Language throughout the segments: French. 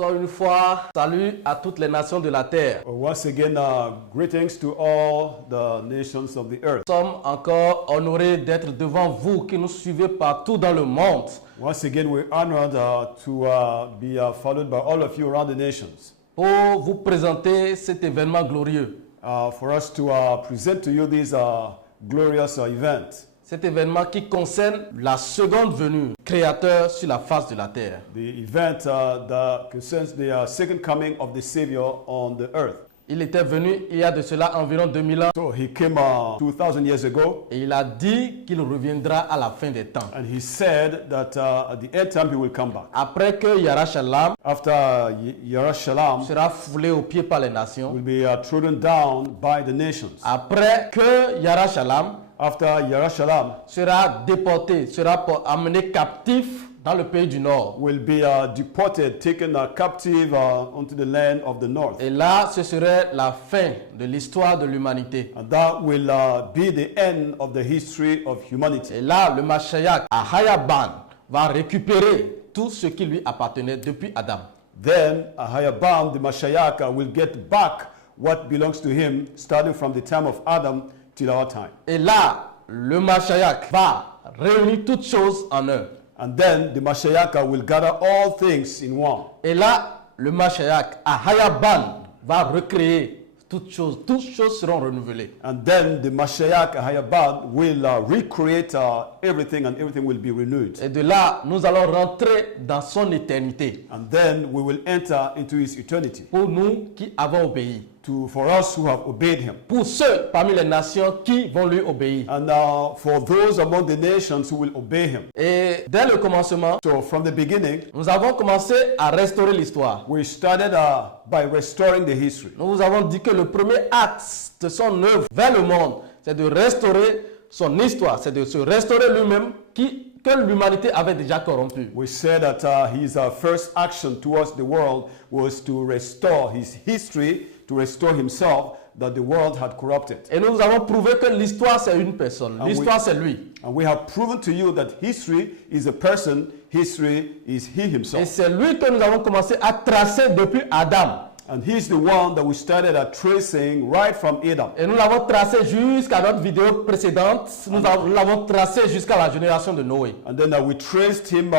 Encore une fois, salut à toutes les nations de la terre. Once again, greetings to all the nations of the earth. Nous sommes encore honorés d'être devant vous qui nous suivez partout dans le monde. Once again, we're honored to be followed by all of you around the nations. Pour vous présenter cet événement glorieux. For us to present to you this glorious event. Cet événement qui concerne la seconde venue, Créateur sur la face de la terre. The event that concerns the second coming of the Savior on the earth. Il était venu il y a de cela environ 2000 ans. So he came 2,000 years ago. Et il a dit qu'il reviendra à la fin des temps. And he said that at the end time he will come back. Après que Yarashalam After Yarashalam sera foulé aux pieds par les nations. will be trodden down by the nations. Après que Yarashalam After Yarashalam sera déporté, sera amené captif dans le pays du Nord. will be deported, taken captive onto the land of the north. Et là, ce serait la fin de l'histoire de l'humanité. And that will be the end of the history of humanity. Et là, le Mashiach, Ahbaraham, va récupérer tout ce qui lui appartenait depuis Adam. Then Ahbaraham, the Mashiach, will get back what belongs to him, starting from the time of Adam till our time. Et là, le Mashiach va réunir toutes choses en un. And then the Mashiach will gather all things in one. Et là, le Mashiach, Ahbaraham, va recréer toutes choses seront renouvelées. And then the Mashiach, Ahbaraham, will recreate everything, and everything will be renewed. Et de là, nous allons rentrer dans son éternité. And then we will enter into his eternity. Pour nous qui avons obéi. For us who have obeyed him. Pour ceux parmi les nations qui vont lui obéir. And for those among the nations who will obey him. Et dès le commencement, So from the beginning, nous avons commencé à restaurer l'histoire. we started by restoring the history. Nous vous avons dit que le premier acte de son œuvre vers le monde, c'est de restaurer son histoire, c'est de se restaurer lui-même que l'humanité avait déjà corrompu. We said that his first action towards the world was to restore his history, to restore himself, that the world had corrupted. Et nous avons prouvé que l'histoire c'est une personne, l'histoire c'est lui. And we have proven to you that history is a person, history is he Et himself. c'est lui que nous avons commencé à tracer depuis Adam. And he's the one that we started tracing right from Adam. Et nous l'avons tracé jusqu'à notre vidéo précédente. Nous l'avons tracé jusqu'à la génération de Noé. And then we traced him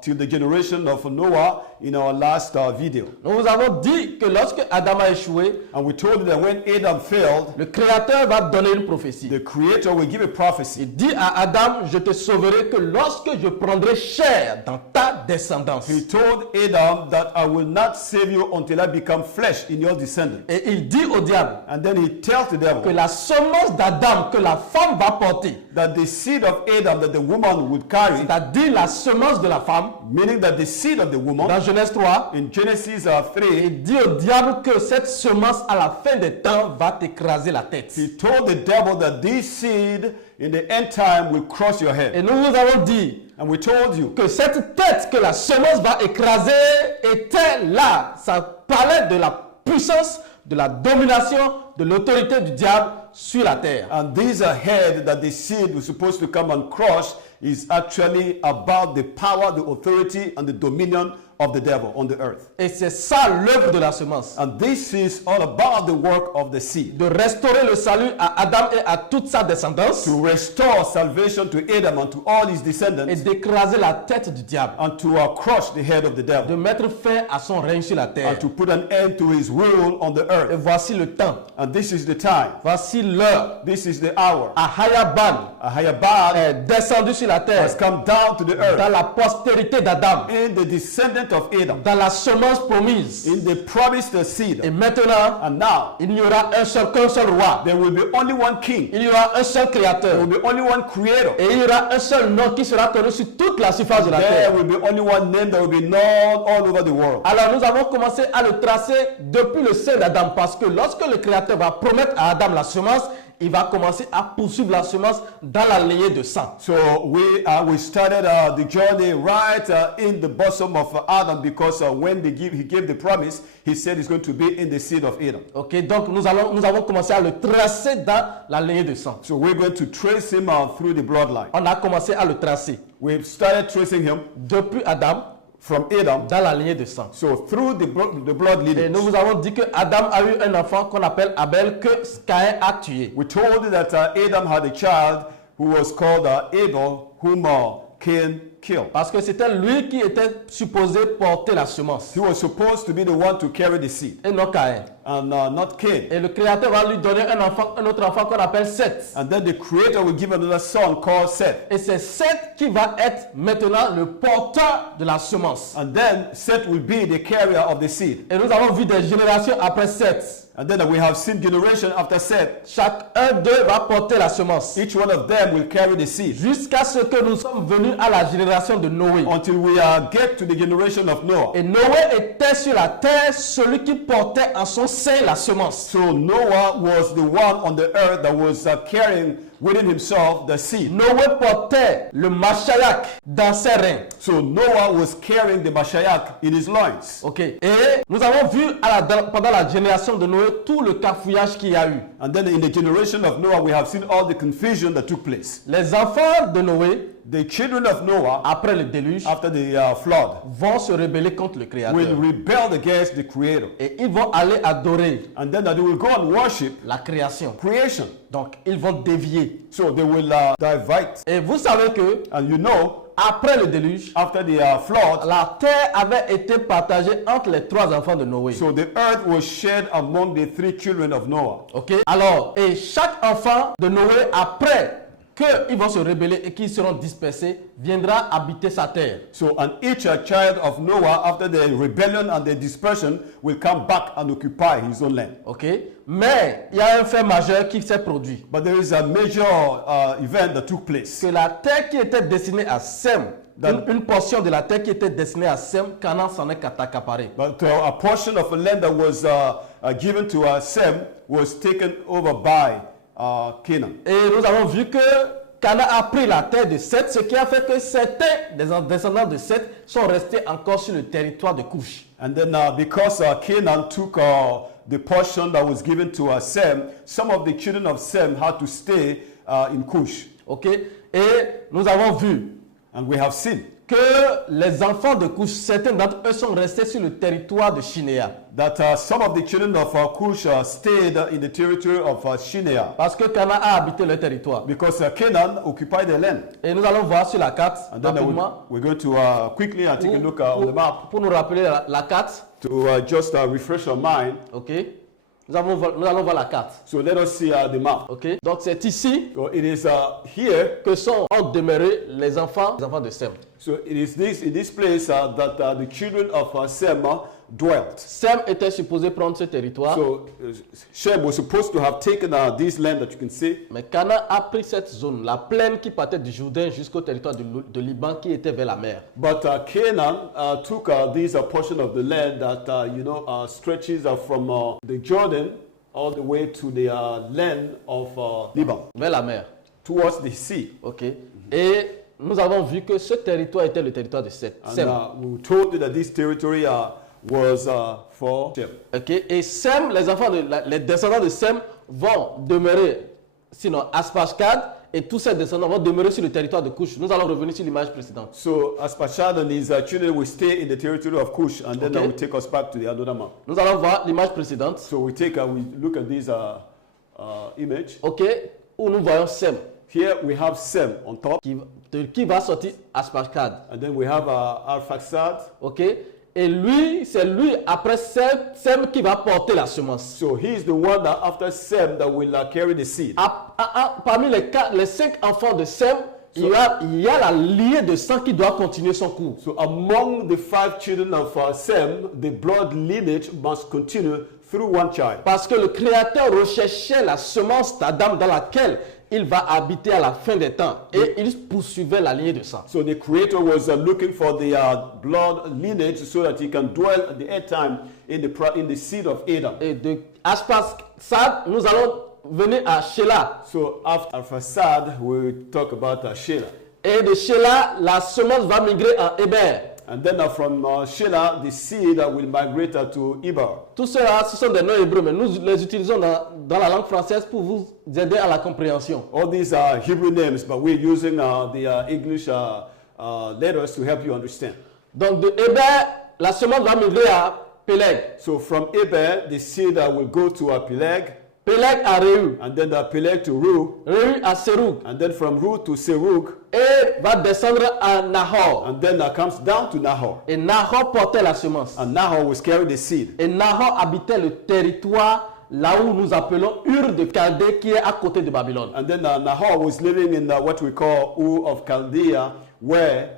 till the generation of Noah in our last video. Nous vous avons dit que lorsque Adam a échoué, And we told you that when Adam failed, le Créateur va donner une prophétie. the Creator will give a prophecy. Il dit à Adam, je te sauverai que lorsque je prendrai chair dans ta descendance. He told Adam that I will not save you until I become flesh in your descendants. Et il dit au diable And then he tells the devil que la semence d'Adam que la femme va porter, that the seed of Adam that the woman would carry, c'est-à-dire la semence de la femme, meaning that the seed of the woman, dans Genèse 3, in Genesis 3, il dit au diable que cette semence à la fin des temps va t'écraser la tête. he told the devil that this seed in the end time will cross your head. Et nous vous avons dit And we told you que cette tête que la semence va écraser était là. Ça parlait de la puissance, de la domination, de l'autorité du diable sur la terre. and this head that the seed was supposed to come and crush is actually about the power, the authority, and the dominion of the devil on the earth. Et c'est ça l'œuvre de la semence. And this is all about the work of the seed. De restaurer le salut à Adam et à toute sa descendance. To restore salvation to Adam and to all his Et descendants, d'écraser la tête du diable. and to crush the head of the De devil, mettre fin à son règne sur la terre. and to put an end to his rule on the Et earth. voici le temps. And this is the time. Voici l'heure. This is the hour. Ahbaraham Ahbaraham est descendu sur la terre. has come down to the Dans earth la postérité d'Adam. in the descendant of Adam, Dans la semence promise. in the promised seed. Et maintenant, And now il n'y aura qu'un seul roi. there will be only one king. Il y aura un seul There créateur. will be only one creator. Et il y aura un seul nom qui sera connu sur toute la surface de la There terre. will be only one name that will be known all over the world. Alors nous avons commencé à le tracer depuis le sein d'Adam. Parce que lorsque le créateur va promettre à Adam la semence, il va commencer à poursuivre la semence dans la lignée de sang. So we started the journey right in the bosom of Adam, because when he gave the promise, he said it's going to be in the seed of Adam. Ok, donc nous avons commencé à le tracer dans la lignée de sang. So we're going to trace him through the bloodline. On a commencé à le tracer We've started tracing him depuis Adam from Adam. dans la lignée de sang. So through the blood Et lineage. nous vous avons dit que Adam a eu un enfant qu'on appelle Abel que Caïn a tué. We told you that Adam had a child who was called Abel, whom Cain killed. Parce que c'était lui qui était supposé porter la semence. He was supposed to be the one to carry the seed, Et non Caïn. and not Cain. Et le Créateur va lui donner un autre enfant qu'on appelle Seth. And then the Creator will give another son called Seth. Et c'est Seth qui va être maintenant le porteur de la semence. And then Seth will be the carrier of the seed. Et nous avons vu des générations après Seth. And then we have seen generation after Seth. Chacun d'eux va porter la semence. Each one of them will carry the seed. Jusqu'à ce que nous sommes venus à la génération de Noé. Until we get to the generation of Noah. Et Noé était sur la terre celui qui portait en son sein la semence. So Noah was the one on the earth that was carrying within himself the seed. Noé portait le machayak dans ses reins. So Noah was carrying the Mashiach in his loins. Ok. Et nous avons vu pendant la génération de Noé tout le cafouillage qu'il y a eu. And then in the generation of Noah, we have seen all the confusion that took place. Les enfants de Noé, The children of Noah, après le déluge, after the flood, vont se rebeller contre le will Créateur. rebel against the Creator. Et ils vont aller adorer And then they will go and worship la création. creation. Donc, ils vont dévier. So they will divide. Et vous savez que And you know, après le déluge, after the flood, la terre avait été partagée entre les trois enfants de Noé. so the earth was shared among the three children of Noah. Ok. Alors, et chaque enfant de Noé, après qu'ils vont se rebeller et qu'ils seront dispersés, viendra habiter sa terre. So, and each child of Noah, after the rebellion and the dispersion, will come back and occupy his own land. Ok. Mais il y a un fait majeur qui s'est produit. But there is a major event that took place. Que la terre qui était destinée à Shem, That- une portion de la terre qui était destinée à Shem, Canaan s'en est accaparée. But a portion of a land that was given to Shem was taken over by Canaan. Et nous avons vu que Canaan a pris la terre de Seth, ce qui a fait que certains des descendants de Seth sont restés encore sur le territoire de Cush. And then because Canaan took the portion that was given to Shem, some of the children of Shem had to stay in Cush. Ok. Et nous avons vu And we have seen que les enfants de Cush, certains d'entre eux sont restés sur le territoire de Shinéa. that some of the children of Cush stayed in the territory of Shineah, Parce que Canaan a habité le territoire. because Canaan occupied the land. Et nous allons voir sur la carte, And then rapidement, we're going to quickly take a look on the map pour nous rappeler la carte. to just refresh our mind. Ok. Nous allons voir la carte. So let us see the map. Ok. Donc c'est ici So it is here. que ont demeuré les enfants de Sem. So it is in this place that the children of Shem dwelt. Sem était supposé prendre ce territoire, So Shem was supposed to have taken this land that you can see. mais Canaan a pris cette zone, la plaine qui partait du Jourdain jusqu'au territoire de Liban qui était vers la mer. But Canaan took this portion of the land that stretches from the Jordan all the way to the land of Liban, Vers la mer. towards the sea. Ok. Et nous avons vu que ce territoire était le territoire de Sem. And we were told that this territory was for Shem. Ok. Et Sem, les descendants de Sem vont demeurer, sinon Aspashkad, et tous ces descendants vont demeurer sur le territoire de Cush. Nous allons revenir sur l'image précédente. So Aspashad and his children will stay in the territory of Cush, and then Okay. that will take us back to the another map. Nous allons voir l'image précédente. So we look at this image. Ok. Où nous voyons Sem, Here we have Sem on top, qui va sortir Aspashkad. and then we have Arphaxad. Ok. Et lui, c'est lui après Sem qui va porter la semence. So he's the one that after Sem that will carry the seed. Parmi les 5 enfants de Sem, il y a la lignée de sang qui doit continuer son cours. So among the 5 children of Sem, the blood lineage must continue through one child. Parce que le Créateur recherchait la semence d'Adam dans laquelle il va habiter à la fin des temps. Et il poursuivait la lignée de sang. So the Creator was looking for the blood lineage so that he can dwell at the end time in the seed of Adam. Et de Aspasad, nous allons venir à Shelah. So after Arphaxad, we talk about Shelah. Et de Shelah, la semence va migrer en Héber. And then from Shelah, the seed will migrate to Eber. Tout cela, ce sont des noms hébreux, mais nous les utilisons dans la langue française pour vous aider à la compréhension. All these are Hebrew names, but we're using the English letters to help you understand. Donc de Héber, la semence va migrer à Péleg. So from Eber, the seed will go to Peleg, Péleg à Réu. and then Peleg to Ru, Réu à Serug. and then from Ru to Serug, Et va descendre à Nahor. and then comes down to Nahor. Et Nahor portait la semence. And Nahor was carrying the seed. Et Nahor habitait le territoire là où nous appelons Ur de Chaldée, qui est à côté de Babylone. And then Nahor was living in what we call Ur of Chaldea, where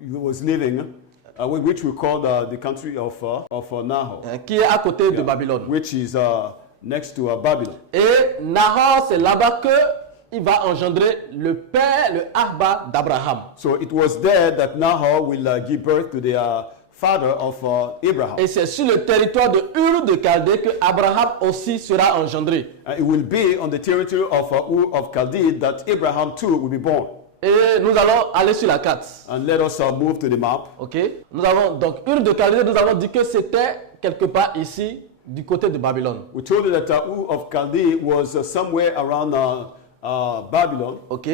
he was living, which we call the country of Nahor, Qui est à côté de Babylone. which is next to Babylon. Et Nahor, c'est là-bas que il va engendrer le père, le Arba d'Abraham. So it was there that Nahor will give birth to the father of Abraham. Et c'est sur le territoire de Ur de Chaldée que Abraham aussi sera engendré. It will be on the territory of Ur of Chaldea that Abraham too will be born. Et nous allons aller sur la carte. And let us move to the map. Ok. Nous avons donc Ur de Chaldée. Nous avons dit que c'était quelque part ici, du côté de Babylone. We told you that Ur of Chaldea was somewhere around Babylon. Ok.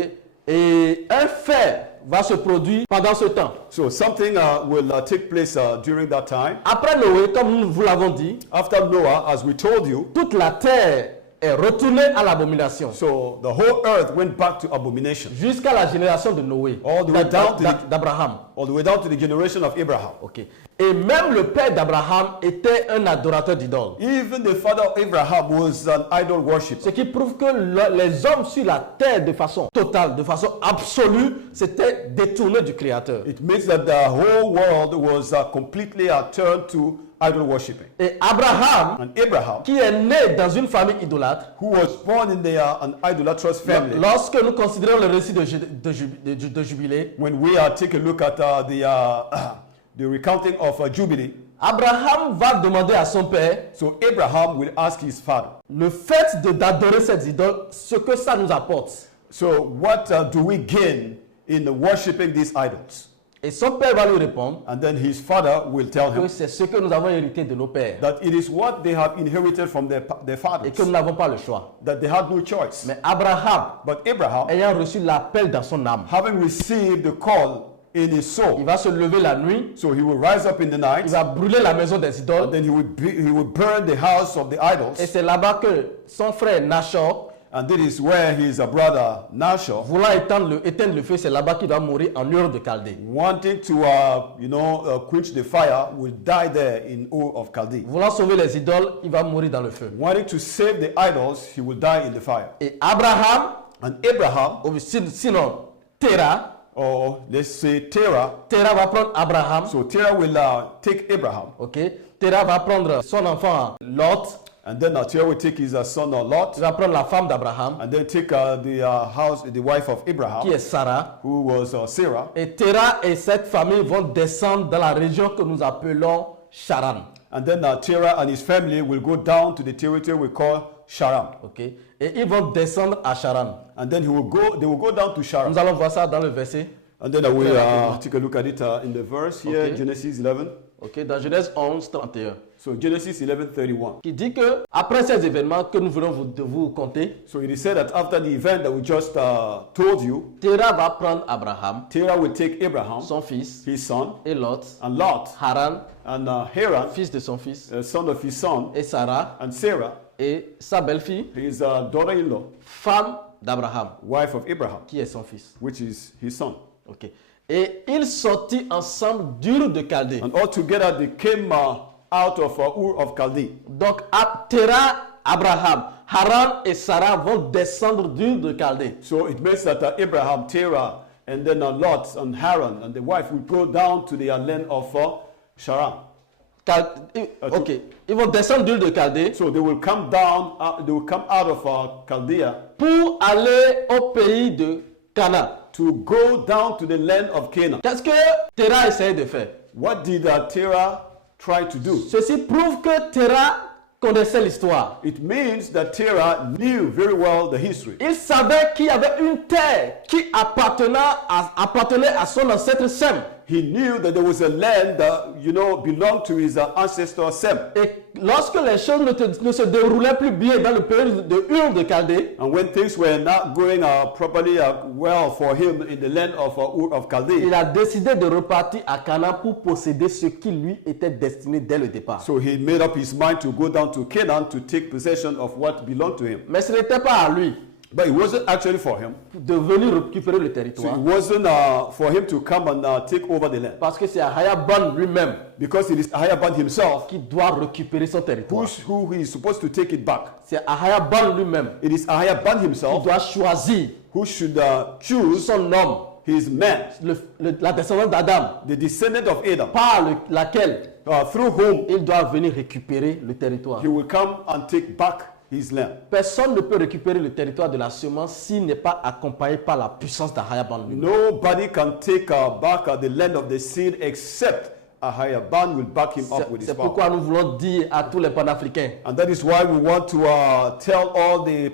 Et un fait va se produire pendant ce temps. So something will take place during that time. Après Noé, comme nous vous l'avons dit, After Noah, as we told you, toute la terre est retournée à l'abomination. so the whole earth went back to abomination, Jusqu'à la génération de Noé, All the way down to d'Abraham. all the way down to the generation of Abraham. Ok. Et même le père d'Abraham était un adorateur d'idoles. Even the father of Abraham was an idol worshipper. Ce qui prouve que les hommes sur la terre, de façon totale, de façon absolue, s'étaient détournés du Créateur. It means that the whole world was completely turned to idol worshiping. Et Abraham, And Abraham, qui est né dans une famille idolâtre, who was born in an idolatrous family, lorsque nous considérons le récit de Jubilé, when we take a look at the recounting of Jubilee, Abraham va demander à son père so Abraham will ask his father, le fait d'adorer ces idoles, ce que ça nous apporte. so what do we gain in worshiping these idols? Et son père va lui répondre And then his father will tell que him c'est ce que nous avons hérité de nos pères that it is what they have inherited from their et fathers, que nous n'avons pas le choix. that they had no choice. Mais Abraham, But Abraham, ayant reçu l'appel dans son âme, having received the call in his il soul, va se lever la nuit, so he will rise up in the il night, va brûler la maison des and idoles. then he will burn the house of the Et idols. c'est là-bas que son frère Nachor, And this is where his brother Nashor, voulant éteindre le feu, c'est là-bas qu'il va mourir en Ur de Chaldée. wanting to quench the fire, will die there in Ur of Chaldea. Voulant sauver les idoles, il va mourir dans le feu. Wanting to save the idols, he will die in the fire. Et Abraham, And Abraham, ou sinon Terah, or let's say Terah, Terah va prendre Abraham, so Terah will take Abraham, ok? Terah va prendre son enfant Lot, and then Terah will take his son Lot, il va prendre la femme d'Abraham, and then take the wife of qui Abraham, est Sarah. who was Sarah. Et Terah et cette famille vont descendre dans la région que nous appelons Haran. And then Terah and his family will go down to the territory we call Haran. Ok? Et ils vont descendre à Haran. And then they will go down to Haran. Nous allons voir ça dans le verset. And then we'll take a look at it in the verse here, Okay. Genesis 11. Ok? Dans Genèse 11, 31. So Genesis 11:31. Qui dit que après ces événements que nous venons de vous conter, So it is said that after the event that we just told you, Terah va prendre Abraham, Terah will take Abraham, son fils, his son, et Lot, and Lot, Haran, and Haran, fils de son fils, son of his son, et Sarah, and Sarah, et sa belle-fille, his daughter-in-law, femme d'Abraham, wife of Abraham, qui est son fils. which is his son. Ok. Et ils sortirent ensemble d'Ur de Chaldée. And all together they came out of Ur of Chaldea. Donc, Terah, Abraham, Haran et Sarah vont descendre d'Ur de Chaldée. So it means that Abraham, Terah, and then Lot and Haran and the wife will go down to the land of Haran. Ok. Ils vont descendre d'Ur de Chaldée So they will come down, they will come out of Chaldea pour aller au pays de Canaan. to go down to the land of Canaan. Qu'est-ce que Terah essayait de faire? What did Terah try to do? Ceci prouve que Terah connaissait l'histoire. It means that Terah knew very well the history. Il savait qu'il y avait une terre qui appartenait à son ancêtre Shem. he knew that there was a land that, belonged to his ancestor Shem. Et lorsque les choses ne se déroulaient plus bien dans le pays de Ur de Chaldée, And when things were not going properly well for him in the land of Ur of Chaldee, il a décidé de repartir à Canaan pour posséder ce qui lui était destiné dès le départ. so he made up his mind to go down to Canaan to take possession of what belonged to him. Mais ce n'était pas à lui But it wasn't actually for him. de venir récupérer le So territoire. it wasn't for him to come and take over the land. Parce que c'est Ahbaraham lui-même Because it is Ahbaraham himself qui doit récupérer son territoire. who he is supposed to take it back. C'est Ahbaraham lui-même It is Ahbaraham qui himself doit choisir who should choose son homme, his man, la descendance d'Adam, the descendant of Adam, par laquelle through whom il doit venir récupérer le territoire. he will come and take back his land. Personne ne peut récupérer le territoire de la semence s'il n'est pas accompagné par la puissance d'Ahbaraham lui-même. Nobody can take back the land of the seed except Ahbaraham will back him up with his C'est power. pourquoi nous voulons dire à tous les panafricains And that is why we want to tell all the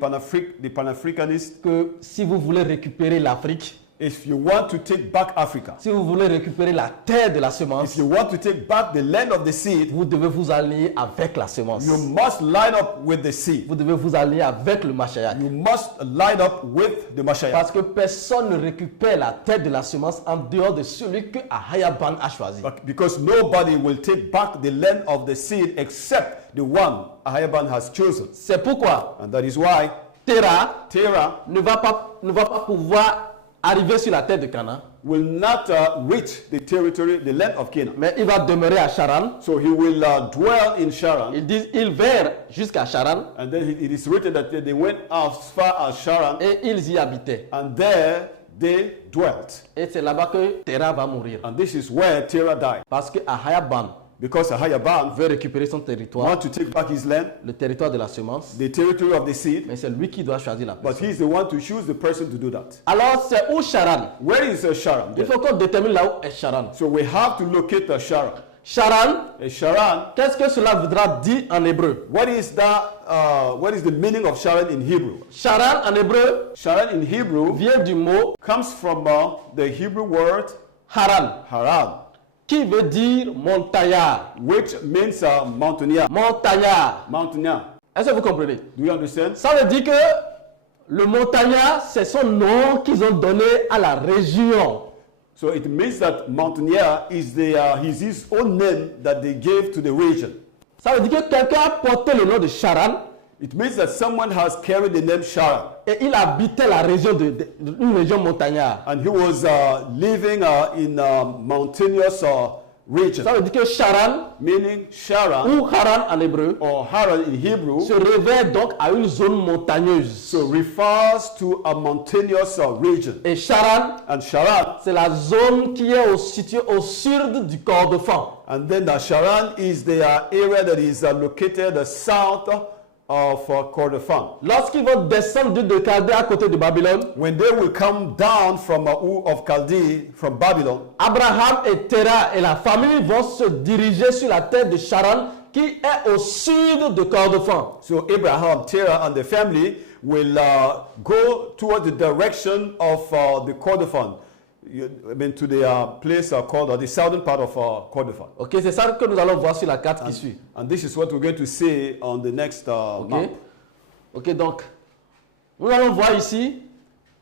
Pan-Africanists, que si vous voulez récupérer l'Afrique, if you want to take back Africa, si vous voulez récupérer la terre de la if semence, you want to take back the land of the seed, vous devez vous aligner avec la semence. you must line up with the seed. Vous devez vous aligner avec le Mashiach. You must line up with the Mashiach. Parce que personne ne récupère la terre de la semence en dehors de celui que Ahbaraham a choisi. Because nobody will take back the land of the seed except the one Ahbaraham has chosen. C'est pourquoi And that is why Terah Terah ne va pas pouvoir arriver sur la terre de Canaan, will not reach the territory, the land of Canaan. mais il va demeurer à Haran. So he will dwell in Haran. Ils disent ils vinrent jusqu'à Haran And then it is written that they went as far as Haran, et ils y habitaient. and there they dwelt. Et c'est là-bas que Terah va mourir. And this is where Terah died. Parce que Ahbaraham Because Ahbaraham veut récupérer son territoire, want to take back his land, le territoire de la semence, the territory of the seed, mais c'est lui qui doit choisir la but personne. he's the one to choose the person to do that. Alors c'est où Haran? Where is Haran? Il faut qu'on détermine là où est Haran. So we have to locate Haran. Haran, Haran, qu'est-ce que cela voudra dire en hébreu? what is the meaning of Haran in Hebrew? Haran en hébreu Haran in Hebrew vient du mot comes from the Hebrew word Haran, Haran, qui veut dire montagnard. which means mountaineer. Montagnard. Mountaineer. Est-ce que vous comprenez? Do you understand? Ça veut dire que le montagnard, c'est son nom qu'ils ont donné à la région. So it means that mountaineer is his own name that they gave to the region. Ça veut dire que quelqu'un a porté le nom de Haran It means that someone has carried the name Haran, et il habitait la région une région montagnarde. and he was living in a mountainous region. Ça veut dire que Haran Meaning Haran ou Haran en hébreu or Haran in Hebrew se réfère donc à une zone montagneuse. so refers to a mountainous region. Et Haran, And Haran, c'est la zone qui est située au sud du Kordofan. and then the Haran is the area that is located south of Kordofan. Lorsqu'ils vont descendre de Chaldée à côté de Babylone, When they will come down from Ur of Chaldee, from Babylon, Abraham et Terah et la famille vont se diriger sur la terre de Haran qui est au sud de Kordofan. so Abraham, Terah, and the family will go toward the direction of the Kordofan. To the place called the southern part of Kordofan. Ok, c'est ça que nous allons voir sur la carte qui suit. And this is what we're going to see on the next Ok, map. ok, donc nous allons voir ici,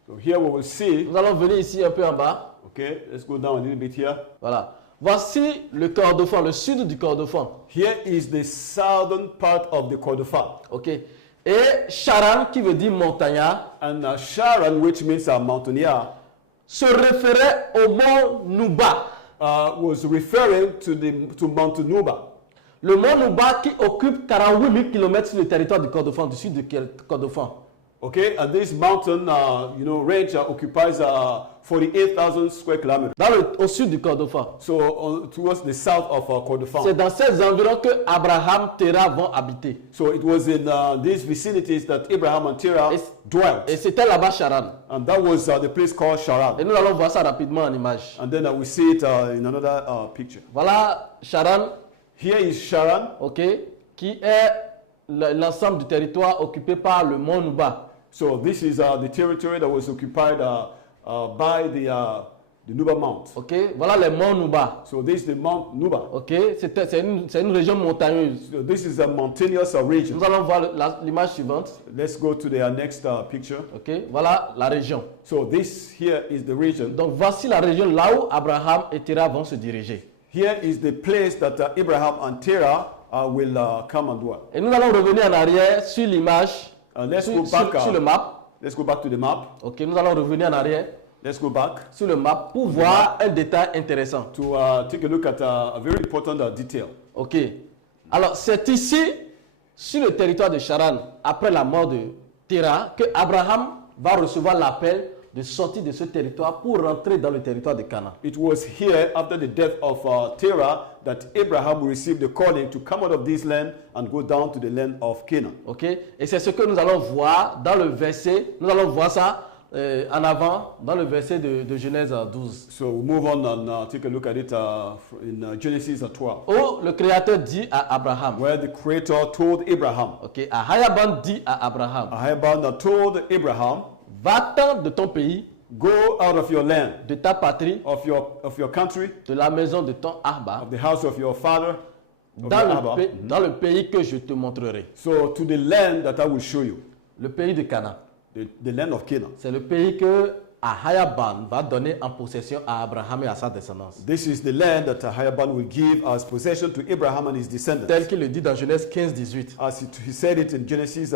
So here we will see. nous allons venir ici un peu en bas. Okay, let's go down a little bit here. Voilà. Voici le Kordofan, le sud du Kordofan. Here is the southern part of the Kordofan. Ok. Et Haran, qui veut dire montagnard, And Haran, which means a mountaineer, se référait au mont Nuba. was referring to Mount Nuba. Le mont Nuba qui occupe 48 000 km sur le territoire du Kordofan, du sud du Kordofan. Okay, and this mountain, range occupies 48,000 square kilometers. Au sud du Kordofan. So towards the south of C'est Kordofan. dans ces environs que Abraham, Terah vont habiter. So it was in these vicinities that Abraham and Terah dwelt. Et c'était là-bas Haran. And that was the place called Haran. Et nous allons voir ça rapidement en image. And then we see it in another picture. Voilà Haran, Here is Haran, ok, qui est l'ensemble du territoire occupé par le mont Nuba. so this is the territory that was occupied by the the Nuba Mount. Ok, voilà les monts Nuba. So this is the Mount Nuba. Ok, c'est une région montagneuse. So this is a mountainous region. Nous allons voir l'image suivante. Let's go to the next picture. Ok, voilà la région. So this here is the region. Donc voici la région là où Abraham et Terah vont se diriger. Here is the place that Abraham and Terah will come and dwell. Et nous allons revenir en arrière sur l'image, sur le map. Let's go back to the map. Ok, nous allons revenir en arrière Let's go back sur le map pour voir un détail intéressant. to take a look at a very important detail. Ok, alors c'est ici, sur le territoire de Haran, après la mort de Terah, que Abraham va recevoir l'appel de sortir de ce territoire pour rentrer dans le territoire de Canaan. It was here after the death of Terah that Abraham received the calling to come out of this land and go down to the land of Canaan. Ok, et c'est ce que nous allons voir dans le verset, nous allons voir ça en avant dans le verset de Genèse 12. So we move on and take a look at it in Genesis 12. Où le Créateur dit à Abraham, Where the Creator told Abraham. ok, Ahbaraham dit à Abraham, Ahbaraham told Abraham, va-t'en de ton pays, go out of your land, de ta patrie, of your country, de la maison de ton Arba, of the house of your father, dans le pays que je te montrerai. So to the land that I will show you, Le pays de Canaan. the land of Canaan. C'est le pays que Ahbaraham va donner en possession à Abraham et à sa descendance. This is the land that Ahbaraham will give as possession to Abraham and his descendants. Tel qu'il le dit dans Genèse 15, 18. As he said it in Genesis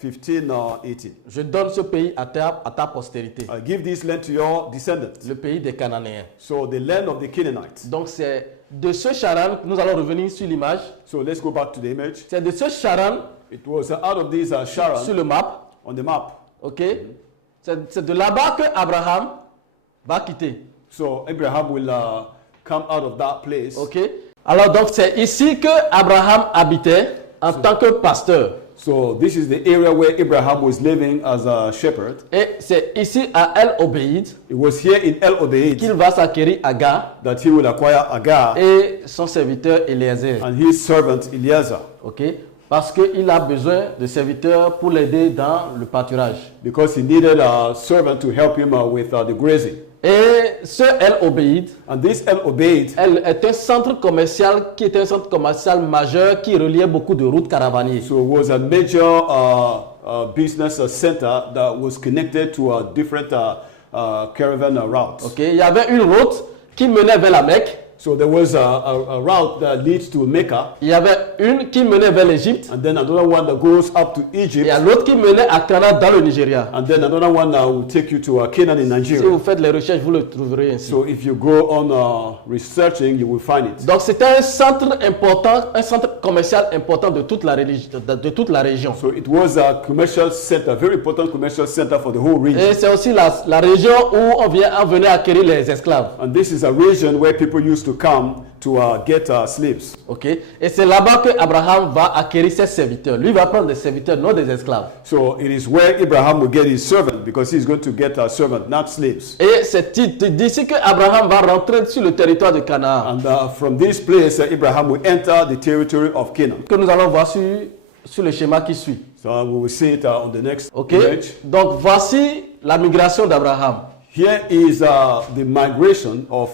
15, 18. Je donne ce pays à ta postérité. I give this land to your descendants. Le pays des Cananéens. So the land of the Canaanites. Donc c'est de ce Haran, nous allons revenir sur l'image. So let's go back to the image. C'est de ce Haran, It was out of this Haran sur le map. on the map. Ok. C'est de là-bas que Abraham va quitter. So Abraham will come out of that place. Ok. Alors donc c'est ici que Abraham habitait en tant que pasteur. So this is the area where Abraham was living as a shepherd. Et c'est ici à El Obeid It was here in El Obeid qu'il va s'acquérir Agar that he will acquire Agar et son serviteur Eliezer. and his servant Eliezer. Ok. Parce qu'il a besoin de serviteurs pour l'aider dans le pâturage. Because he needed a servant to help him with the grazing. Et ce El Obeid And this El Obeid est un centre commercial qui était un centre commercial majeur qui reliait beaucoup de routes caravanières. so was a major business center that was connected to different caravan routes. Ok, il y avait une route qui menait vers la Mecque. So there was a route that leads to Mecca, Il y avait une qui menait vers l'Égypte. and then another one that goes up to Et il Egypt, y a l'autre qui menait à Canaan dans le Nigeria. and then another one will take you to Canaan in Si Nigeria. vous faites les recherches, vous le trouverez ainsi. So if you go on researching, you will find it. Donc c'était un centre important, un centre commercial important de toute la région. So it was a commercial center, very important commercial center for the whole region. Et c'est aussi la région où on venait acquérir les esclaves. And this is a region where people used to come to get slaves. Ok. Et c'est là-bas que Abraham va acquérir ses serviteurs. Lui va prendre des serviteurs, non des esclaves. So it is where Abraham will get his servant, because he's going to get a servant, not slaves. Et c'est d'ici que Abraham va rentrer sur le territoire de Canaan. And from this place, Abraham will enter the territory of Canaan. Que nous allons voir sur le schéma qui suit. So we will see it on the next Ok. page. Donc voici la migration d'Abraham. Here is the migration of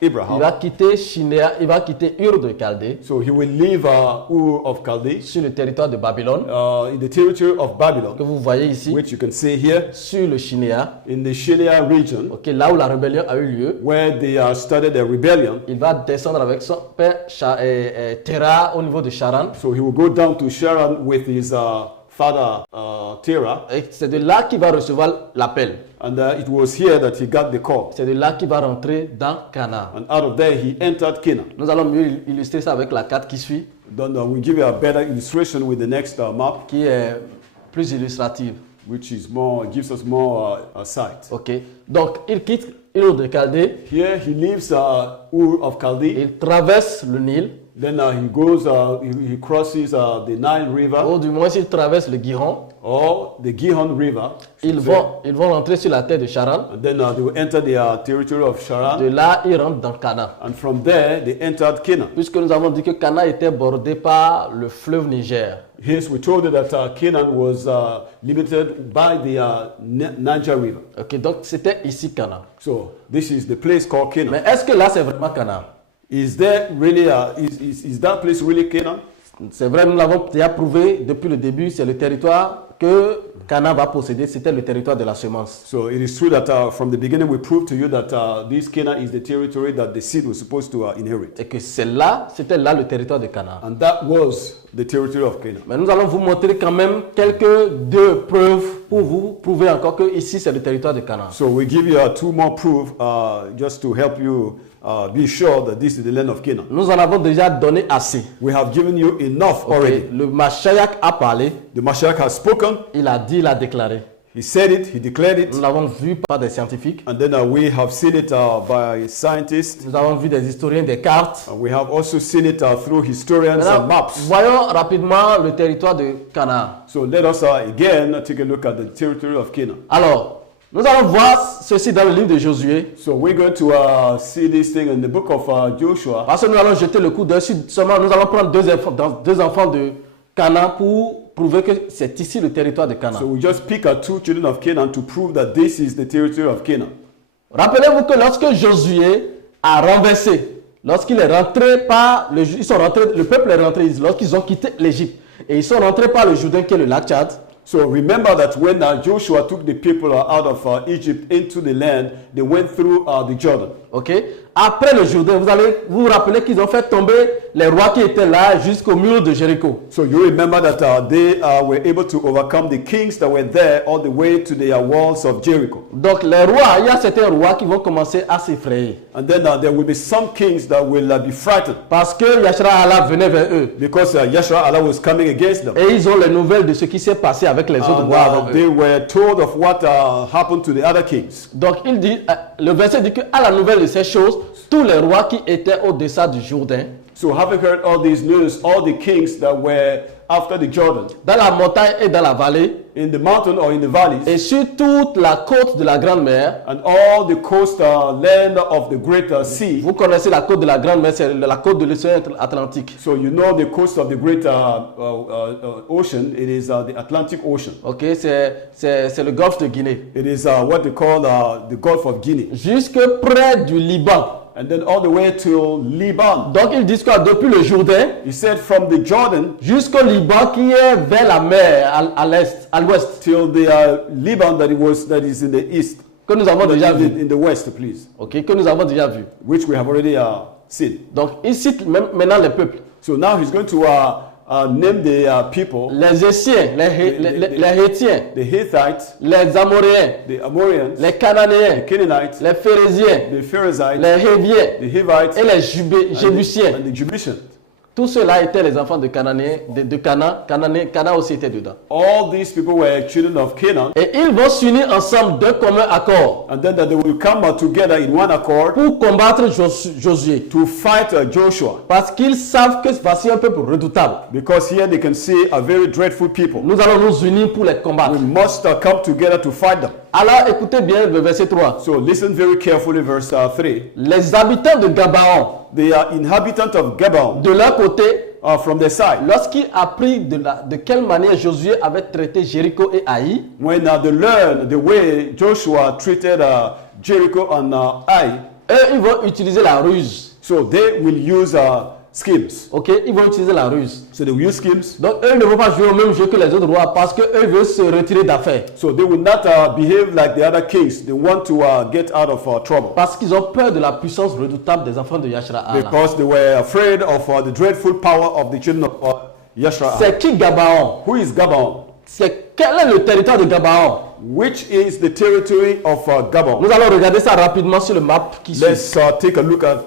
Il Abraham. va quitter Shinéa, il va quitter Ur de Chaldée So he will leave Ur of Chaldee sur le territoire de Babylone in the territory of Babylon, que vous voyez ici, which you can see here sur le Shinéa, in the Shinar region, ok, là où la rébellion a eu lieu. where they started a rebellion. Il va descendre avec son père Terah au niveau de Haran. So he will go down to Sharon with his father Terah, Et c'est de là qu'il va recevoir l'appel. and it was here that he got the call. C'est de là qu'il va rentrer dans Canaan. And out of there he entered Canaan. Nous allons mieux illustrer ça avec la carte qui suit, Then we'll give you a better illustration with the next map, qui est plus illustrative. which is more gives us more sight. Ok. Donc, il quitte Ur de Chaldée, Here he leaves Ur of Chaldee. il traverse le Nil, Then he goes, he crosses the Nile River. Ou du moins s'il traverse le Gihon, Or the Gihon River. ils vont rentrer sur la terre de Haran. And then they will enter the territory of Haran. De là, ils rentrent dans Canaan. And from there, they entered Canaan. Puisque nous avons dit que Canaan était bordé par le fleuve Niger. Yes, we told you that Canaan was limited by the Niger River. Ok, donc c'était ici Canaan. So this is the place called Canaan. Mais est-ce que là c'est vraiment Canaan? Is there really is that place really Canaan? C'est vrai, nous l'avons déjà prouvé depuis le début, c'est le territoire que Canaan va posséder, c'était le territoire de la semence. So it is true that from the beginning we proved to you that this Canaan is the territory that the seed was supposed to inherit. Et que c'était là le territoire de Canaan. And that was the territory of Canaan. Mais nous allons vous montrer quand même deux preuves pour vous prouver encore que ici c'est le territoire de Canaan. So we give you two more proof just to help you be sure that this is the land of Canaan. Nous en avons déjà donné assez. We have given you enough already. Le Mashiach a parlé. The Mashiach has spoken. Il a dit, il a déclaré. He said it, he declared it. Nous l'avons vu par des scientifiques. And then we have seen it by scientists. Nous avons vu des historiens, des cartes. We have also seen it through historians and maps. Voyons rapidement le territoire de Canaan. So let us again take a look at the territory of Canaan. Alors, nous allons voir ceci dans le livre de Josué. So we're going to see this thing in the book of Joshua. Parce que nous allons jeter le coup d'œil sur seulement, nous allons prendre deux enfants de Canaan pour prouver que c'est ici le territoire de Canaan. So we just pick two children of Canaan to prove that this is the territory of Canaan. Rappelez-vous que lorsque Josué a renversé, lorsqu'il est rentré par le peuple est rentré, lorsqu'ils ont quitté l'Égypte et ils sont rentrés par le Jourdain qui est le lac Tchad. So remember that when Joshua took the people out of Egypt into the land, they went through the Jordan. Okay. Après le Jourdain, vous allez vous rappeler qu'ils ont fait tomber les rois qui étaient là jusqu'au mur de Jéricho. So you remember that they were able to overcome the kings that were there all the way to the walls of Jericho. Donc les rois, il y a certains rois qui vont commencer à s'effrayer. And then there will be some kings that will be frightened. Parce que Yashra Allah venait vers eux. Because Yashra Allah was coming against them. Et ils ont les nouvelles de ce qui s'est passé avec les autres rois avant eux. They were told of what happened to the other kings. Donc il dit, le verset dit que à la nouvelle de ces choses, tous les rois qui étaient au-dessous du Jourdain, so having heard all these news, all the kings that were after the Jordan, dans la montagne et dans la vallée, in the mountain or in the valleys, et sur toute la côte de la Grande Mer, and all the coastal land of the Great Sea. Vous connaissez la côte de la Grande Mer, c'est la côte de l'océan Atlantique. So you know the coast of the Great Ocean. It is the Atlantic Ocean. Ok, c'est le golfe de Guinée. It is what they call the Gulf of Guinea. Jusque près du Liban. And then all the way to Liban. Donc ils disent quoi? Depuis le Jourdain, He said from the Jordan jusqu'au Liban qui est vers la mer à l'est, à l'ouest. till the Liban that is in the east. Que nous avons déjà vu. In the west, please. Ok, que nous avons déjà vu. Which we have already seen. Donc il cite maintenant les peuples. So now he's going to name the people. Les Essiens, les Hétiens, The Hittites, les Amoréens, the Amorians, les Cananéens, the Canaanites, les Phérésiens, the Pharisaites, les Héviens the Hivites, et les Jébusiens. and the Jebusians. Tous ceux-là étaient les enfants de Cananéens, de Canaan. Canaan aussi était dedans. All these people were children of Canaan. Et ils vont s'unir ensemble d'un commun accord And then that they will come together in one accord pour combattre Josué. to fight Joshua. Parce qu'ils savent que voici un peuple redoutable. Because here they can see a very dreadful people. Nous allons nous unir pour les combattre. We must come together to fight them. Alors écoutez bien le verset 3. So listen very carefully, verse 3. Les habitants de Gabaon, The inhabitants of Gabaon, de leur côté, from their side, lorsqu'ils apprirent de quelle manière Josué avait traité Jéricho et Haï, when they learned the way Joshua treated Jericho and Ai, eux, ils vont utiliser la ruse. so they will use schemes. Ok, ils vont utiliser la ruse. So they will use schemes. Donc eux ne vont pas jouer au même jeu que les autres rois parce qu'eux veulent se retirer d'affaires. So they will not behave like the other kings. They want to get out of trouble. Parce qu'ils ont peur de la puissance redoutable des enfants de Yashra Allah. Because they were afraid of the dreadful power of the children of Yashra. C'est qui Gabaon? Who is Gabaon? Quel est le territoire de Gabaon? Which is the territory of Gabaon? Nous allons regarder ça rapidement sur le map qui suit. Let's take a look at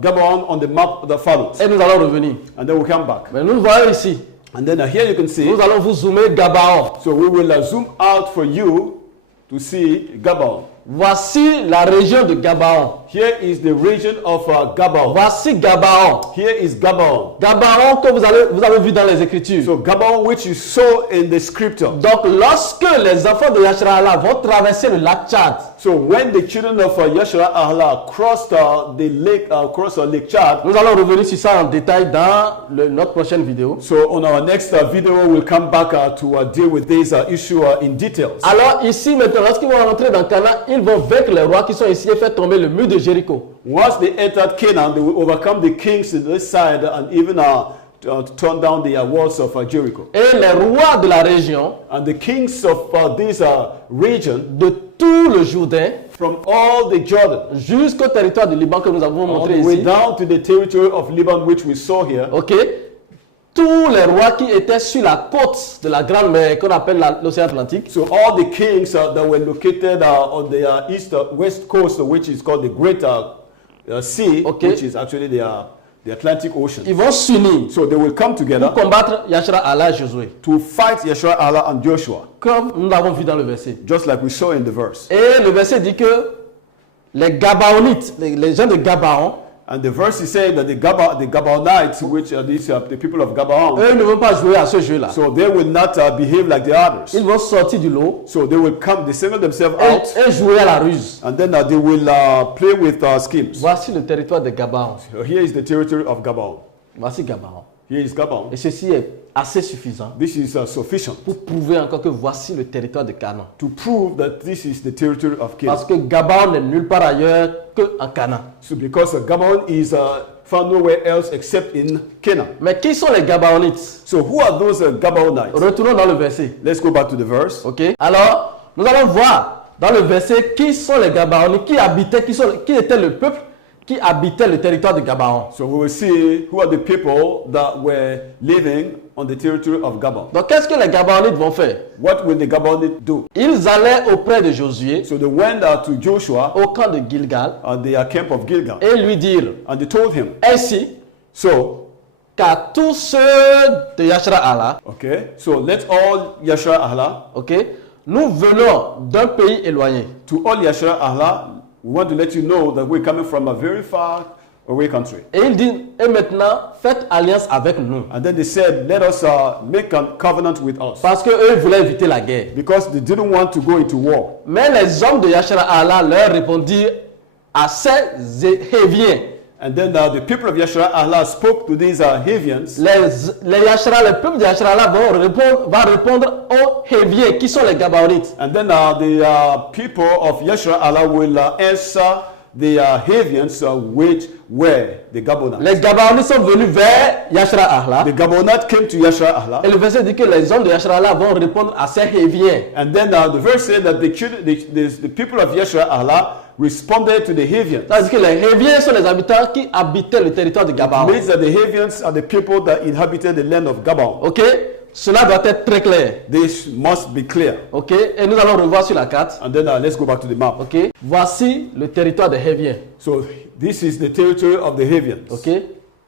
Gabaon on the map that follows. Et nous allons revenir. And then we'll come back. Mais nous voyons ici. And then here you can see. Nous allons vous zoomer Gabaon. So we will zoom out for you to see Gabaon. Voici la région de Gabaon. Here is the region of Gabaon. Voici Gabaon. Here is Gabaon. Gabaon que vous avez vu dans les Écritures. So Gabaon, which you saw in the scripture. Donc lorsque les enfants de Yashraala vont traverser le lac Tchad, So when the children of Yashraala crossed the lake, Lake Chad. Nous allons revenir sur ça en détail dans notre prochaine vidéo. So on our next video, we'll come back to deal with this issue in details. Alors ici maintenant, lorsqu'ils vont rentrer dans Canaan, ils vont vaincre les rois qui sont ici et faire tomber le mur de Jéricho. Once they entered Canaan, they will overcome the kings on this side and even turn down the walls of Jericho. Et les rois de la région, And the kings of this region, de tout le Jourdain, from all the Jordan, jusqu'au territoire du Liban que nous avons all montré the way ici. down to the territory of Lebanon, which we saw here. Ok. Tous les rois qui étaient sur la côte de la Grande Mer, qu'on appelle l'océan Atlantique. So all the kings that were located on the west coast, which is called the Great Sea, Okay. which is actually the Atlantic Ocean. Ils vont s'unir So they will come pour together combattre Yashraala et Josué. to fight Yashraala and Joshua, Comme nous l'avons vu dans le verset. just like we saw in the verse. Et le verset dit que les Gabaonites, les gens de Gabaon, And the verse is saying that the Gabaonites, which are the people of Gabaon, eux ne vont pas jouer à ce jeu-là. so they will not behave like the others. Ils vont sortir du lot So they will come, they single themselves out, et jouer à la ruse. and then they will play with schemes. Voici le territoire de Gabaon. So here is the territory of Gabaon. Voici Gabaon. Here is Gabaon. Et ceci est assez suffisant This is sufficient pour prouver encore que voici le territoire de Canaan. to prove that this is the territory of Parce Canaan. que Gabaon n'est nulle part ailleurs qu'en Canaan. So because Gabaon is found nowhere else except in Canaan. Mais qui sont les Gabaonites? So who are those Gabaonites? Retournons dans le verset. Let's go back to the verse. Ok. Alors, nous allons voir dans le verset qui sont les Gabaonites, qui était le peuple qui habitait le territoire de Gabaon. So we will see who are the people that were living on the territory of Gabaon. Donc, qu'est-ce que les Gabaonites vont faire? What will the Gabaonites do? Ils allaient auprès de Josué So they went to Joshua au camp de Gilgal at the camp of Gilgal, et lui dirent and they told him, ainsi so, qu'à tous ceux de Yashraala, okay, so let all Yashraala, ok, nous venons d'un pays éloigné. to all Yashraala, we want to let you know that we're coming from a very far away country. Et il dit, et maintenant, faites alliance avec nous. And then they said, let us make a covenant with us. Parce qu'eux voulaient éviter la guerre. Because they didn't want to go into war. Mais les hommes de Yashraala leur répondirent à ces Héviens. And then the people of Yashraala spoke to these Hivians. Le peuple de Yashraala va répondre aux Héviens, qui sont les Gabaonites. And then the people of Yashraala will answer the Hivians, which were the Gabaonites. Les Gabaonites sont venus vers Yashraala. The Gabaonites came to Yashraala. Et le verset dit que les hommes de Yashraala vont répondre à ces Héviens. And then the verse said that the people of Yashraala responded to the Hivians. C'est-à-dire que les Héviens sont les habitants qui habitaient le territoire de Gabaon. It means that the Hivians are the people that inhabited the land of Gabaon. Ok, cela doit être très clair. This must be clear. Ok, et nous allons revoir sur la carte. And then let's go back to the map. Ok, voici le territoire des Héviens. So this is the territory of the Hivians. Ok,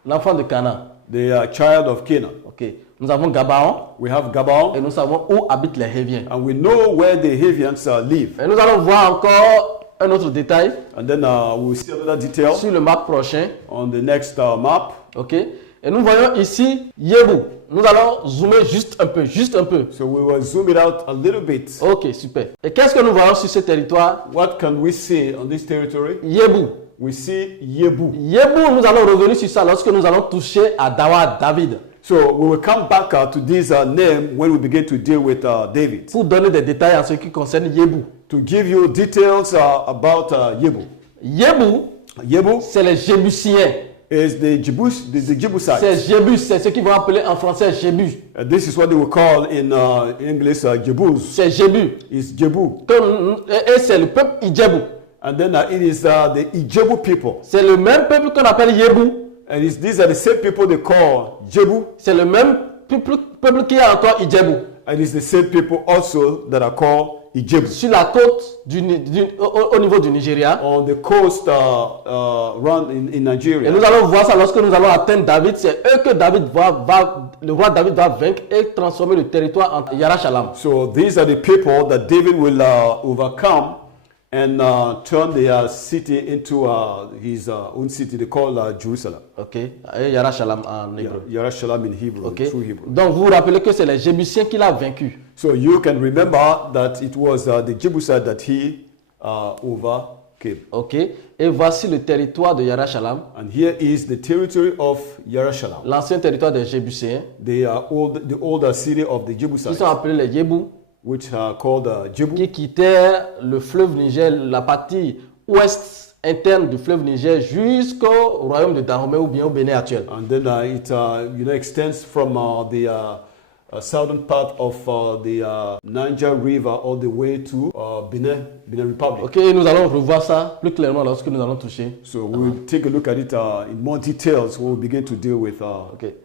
l'enfant de Canaan. The child of Canaan. Ok, nous avons Gabaon We have Gabaon, et nous savons où habitent les Héviens. and we know where the Hivians live. Et nous allons voir encore un autre détail And then we'll see another detail sur le map prochain. on the next map. Ok, et nous voyons ici Yébou. Nous allons zoomer juste un peu, juste un peu. So we will zoom it out a little bit. Ok, super. Et qu'est-ce que nous voyons sur ce territoire? What can we see on this territory? Yébou. We see Yebu. Yébou, nous allons revenir sur ça lorsque nous allons toucher à David. So we will come back to this name when we begin to deal with David. Pour donner des détails en ce qui concerne Yébou. To give you details about Yebu. Yébou, Yebu c'est les Jébusiens. is the Jebusites. C'est Jébus, c'est ce qu'ils vont appeler en français Jébus. This is what they will call in English Jebus. C'est Jébus. It's Jebu. Et c'est le peuple Idjébou. And then it is the Ijebu people. C'est le même peuple qu'on appelle Yébou. And these are the same people they call Jebu. C'est le même peuple qui est encore Idjébou. And it's the same people also that are called Ijebu. Sur la côte au niveau du Nigeria. On the coast around in Nigeria. Et nous allons voir ça lorsque nous allons atteindre David. C'est eux que le roi David va vaincre et transformer le territoire en Yarashalam. So these are the people that David will overcome and turned the city into his own city. They call Jerusalem. Ok. Et Yerushalayim en hébreu. Yerushalayim in Hebrew, Ok. true Hebrew. Donc vous vous rappelez que c'est les Jébusiens qui l'ont vaincu. So you can remember that it was the Jebusites that he overcame. Ok. Et voici le territoire de Yerushalayim. And here is the territory of Yerushalayim. L'ancien territoire des Jébusiens. The older city of the Qui Jebusites, sont appelés les Yébous. which are called Jebu. Qui quittaient le fleuve Niger, la partie ouest interne du fleuve Niger jusqu'au royaume de Dahomey ou bien au Bénin actuel. And then it extends from the southern part of the Niger River all the way to Benin Republic. Ok, et nous allons revoir ça plus clairement lorsque nous allons toucher. So we'll take a look at it in more details when we begin to deal with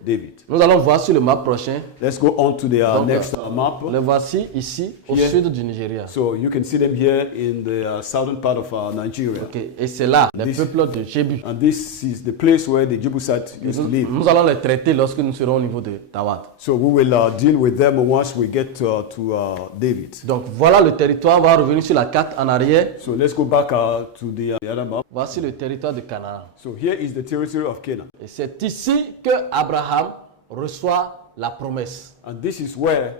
David. Nous allons voir sur le map prochain. Let's go on to the Donc, next map. Les voici ici au Here. sud du Nigeria. So you can see them here in the southern part of Nigeria. Ok, et c'est là les This- peuples de Jébu. And this is the place where the Jebusites used to live. Nous allons les traiter lorsque nous serons au niveau de Tawad. So we will deal with them once we get to David. Donc voilà le territoire. On va revenir sur la carte en arrière. So let's go back to the other map. Voici le territoire de Canaan. So here is the territory of Canaan. Et c'est ici que Abraham reçoit la promesse And this is where,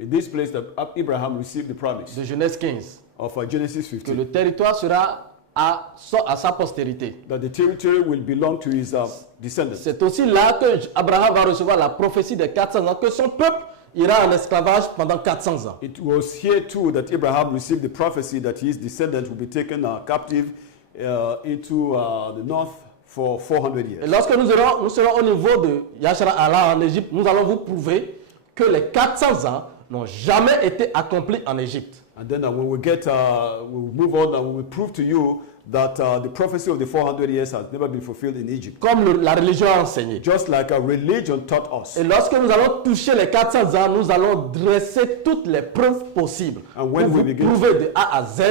in this place, that Abraham received the promise de Genèse 15. of Genesis Que 15. le territoire sera à sa postérité. That the territory will belong to his descendants. C'est aussi là que Abraham va recevoir la prophétie des 400 ans, que son peuple ira en esclavage pendant 400 ans. It was here too that Abraham received the prophecy that his descendants will be taken captive into the north for 400 Et years. lorsque nous serons au niveau de Yashara en Égypte, nous allons vous prouver que les 400 ans n'ont jamais été accomplis en Égypte. And then when we get, we'll move on and we will prove to you that the prophecy of the 400 years has never been fulfilled in Egypt. Comme la religion a enseigné. Just like a religion taught us. Et lorsque nous allons toucher les 400 ans, nous allons dresser toutes les preuves possibles And pour when vous we begin prouver de A à Z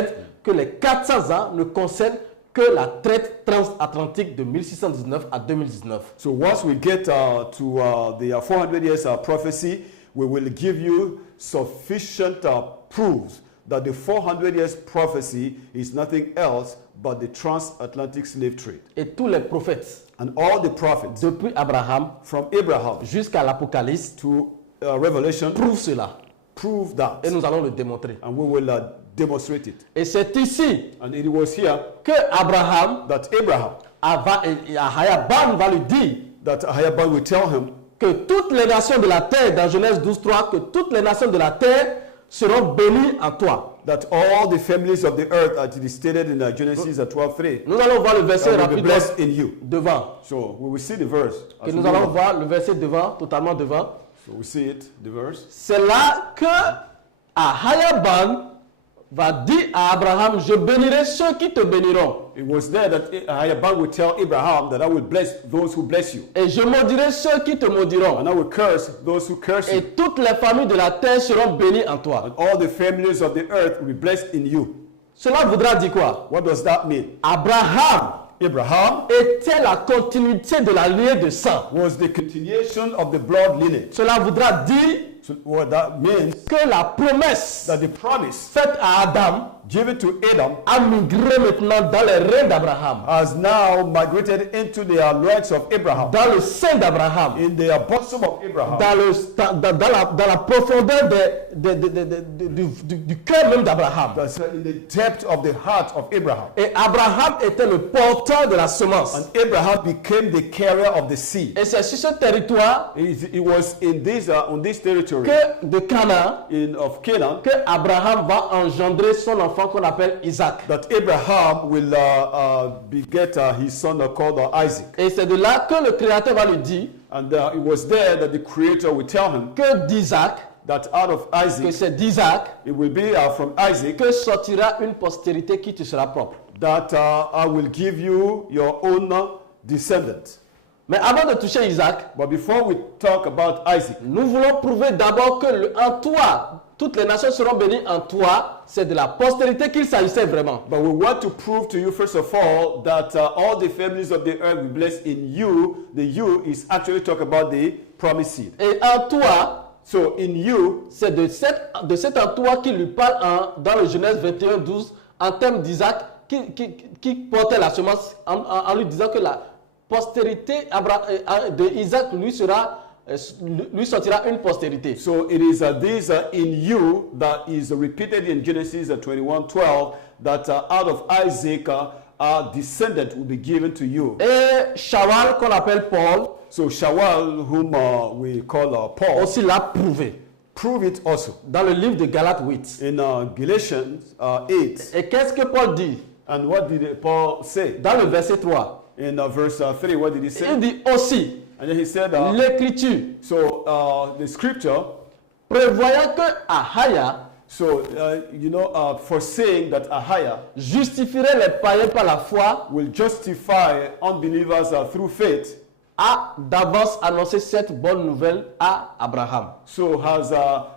que les 400 ans ne concernent que la traite transatlantique de 1619 à 2019. So once we get to the 400 years prophecy, we will give you sufficient proofs that the 400 years prophecy is nothing else but the transatlantic slave trade. Et tous les prophètes, And all the prophets, depuis Abraham from Abraham jusqu'à l'Apocalypse, to Revelation, prouvent cela. prove that. Et nous allons le démontrer. And we will demonstrate it. Et c'est ici And it was here que Abraham, that Abraham, Ahayaban va lui dire that Ahayaban will tell him que toutes les nations de la terre, dans Genèse 12:3, que toutes les nations de la terre seront bénies en toi. that all the families of the earth, as it is stated in Genesis 12:3, Nous allons voir le verset will be rapide blessed in you. devant. So we will see the verse. Que as nous we allons go. voir le verset devant, totalement devant. So we see it, the verse. C'est là que Ahayaban va dire à Abraham, je bénirai ceux qui te béniront. It was there that Ahayaban would tell Abraham that I will bless those who bless you, Et je maudirai ceux qui te maudiront. and I will curse those who curse Et you, toutes les familles de la terre seront bénies en toi. and all the families of the earth will be blessed in you. Cela voudra dire quoi? What does that mean? Abraham Abraham était la continuité de la lignée de sang. was the continuation of the blood lineage. Cela voudra dire So what that means que la promesse that the promise faite à Adam given to Adam a migré maintenant dans les reins d'Abraham, has now migrated into the loins of Abraham, dans le sein d'Abraham, in the bosom of Abraham, dans la profondeur du cœur même d'Abraham. that's in the depth of the heart of Abraham. Et Abraham était le porteur de la semence. And Abraham became the carrier of the seed. Et c'est sur ce territoire It was in this on this territory que de Canaan of Canaan que Abraham va engendrer son enfant qu'on appelle Isaac. that Abraham will beget his son called Isaac. Et c'est de là que le Créateur va lui dire And it was there that the Creator would tell him que d'Isaac, that out of que Isaac, c'est d'Isaac it will be from Isaac que sortira une postérité qui te sera propre. that I will give you your own descendant. Mais avant de toucher Isaac, But before we talk about Isaac, nous voulons prouver d'abord que en toi, toutes les nations seront bénies en toi. C'est de la postérité qu'il s'agissait vraiment. but we want to prove to you first of all that all the families of the earth will bless in you. The you is actually talk about the promised seed. Et en toi, So in you, c'est de cet en toi qu'il lui parle dans le Genèse 21:12 en termes d'Isaac qui portait la semence en lui disant que la postérité de Isaac lui sortira une postérité. So it is this in you that is repeated in Genesis 21:12 that out of Isaac a descendant will be given to you. Et Shawal qu'on appelle Paul, So Shawal, whom we call Paul, aussi l'a prouvé prove it also dans le livre de Galates 8. in Galatians 8. Et qu'est-ce que Paul dit And what did Paul say? dans le verset 3? In verse 3, what did he say? Il dit aussi, And then he said, l'écriture, so the scripture, prévoyant que Ahaya so foreseeing that Ahaya justifierait les païens par la foi, will justify unbelievers through faith, a d'avance annoncé cette bonne nouvelle à Abraham. so has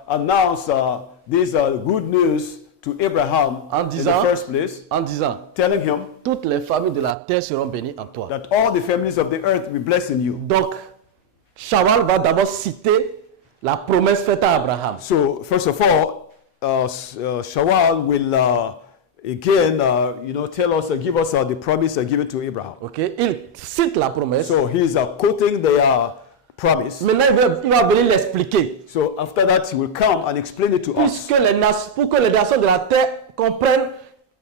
announced this good news to Abraham En in disant- the first place, En disant, telling him toutes les familles de la terre seront bénies en toi. that all the families of the earth will be blessed in you. Donc, Shawal va d'abord citer la promesse faite à Abraham. So first of all, Shawal will again, tell us, give us the promise given to Abraham. Ok, il cite la promesse. So he's quoting the promise. Maintenant, il va venir l'expliquer. So after that, he will come and explain it to us. Pour que les nations de la terre comprennent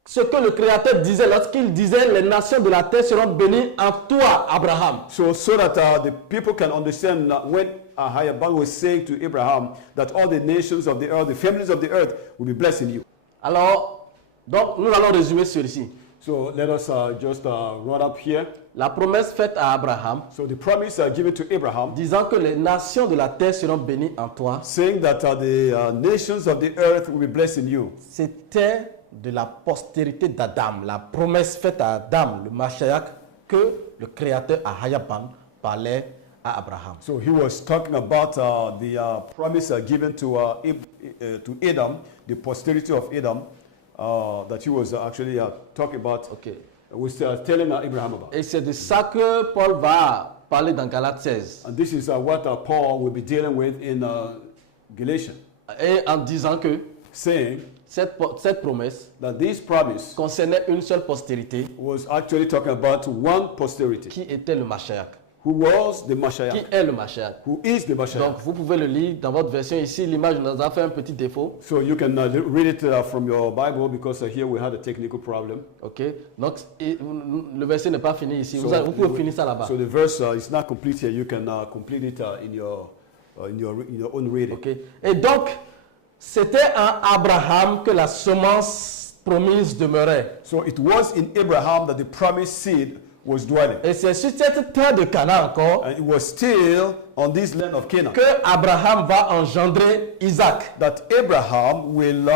ce que le Créateur disait lorsqu'il disait les nations de la terre seront bénies en toi, Abraham. So that the people can understand when Ahayabang was saying to Abraham that all the nations of the earth, the families of the earth will be blessed in you. Alors, donc, nous allons résumer ceci. So let us just run up here. La promesse faite à Abraham, So the promise given to Abraham, disant que les nations de la terre seront bénies en toi, saying that the nations of the earth will be blessed in you. c'était de la postérité d'Adam, la promesse faite à Adam, le Mashiach, que le Créateur Ahayabam parlait à Abraham. So he was talking about the promise given to Adam, the posterity of Adam, that he was actually talking about. Ok. Was telling Abraham about. Et c'est de ça que Paul va parler dans Galates 16. And this is what Paul will be dealing with in Galatians, Et en disant que saying cette promesse that this promise concernait une seule postérité was actually talking about one posterity, qui était le Mashiach, who was the qui Mashiach, est le Mashiach. who is the Mashiach. Donc vous pouvez le lire dans votre version ici, l'image nous a fait un petit défaut. So you can read it from your Bible because here we had a technical problem. Ok, donc le verset n'est pas fini ici. So Vous pouvez finir ça là-bas. So the verse is not complete here. You can complete it in your own reading. Ok, et donc c'était en Abraham que la semence promise demeurait. So it was in Abraham that the promised seed was dwelling. Et c'est sur cette terre de Canaan encore And it was still on this land of Canaan que Abraham va engendrer Isaac. that Abraham will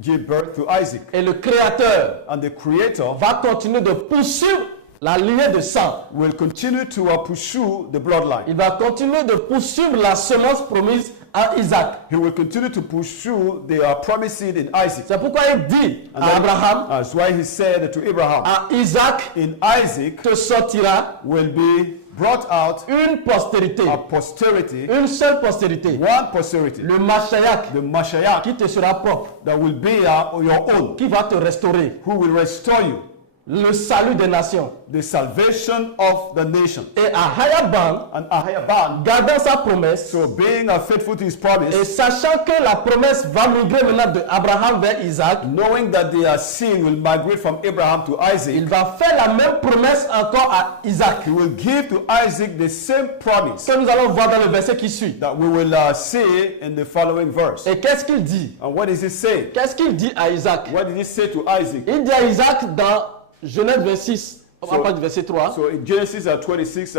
give birth to Isaac. Et le Créateur And the Creator va continuer de poursuivre la lignée de sang. will continue to pursue the bloodline. Il va continuer de poursuivre la semence promise à Isaac. He will continue to pursue the promised seed in Isaac. C'est pourquoi il dit And à that- Abraham, That's why he said to Abraham, à Isaac in Isaac te sortira will be brought out une postérité, a posterity, une seule postérité, one posterity, le Mashiach, the Mashiach, qui te sera propre, that will be your own, qui va te restaurer, who will restore you, le salut des nations. the salvation of the nation. Et Ahayabam, And Ahayabam, gardant sa promesse, so being faithful to his et promise, sachant que la promesse va migrer maintenant de Abraham vers Isaac, knowing that the seed will migrate from Abraham to Isaac, il va faire la même promesse encore à Isaac, he will give to Isaac the same promise que nous allons voir dans le verset qui suit. that we will see in the following verse. Et qu'est-ce qu'il dit? And what does he say? Qu'est-ce qu'il dit à Isaac? What did he say to Isaac? Il dit à Isaac dans Genèse 26, on va parler du verset 3. So in Genesis 26,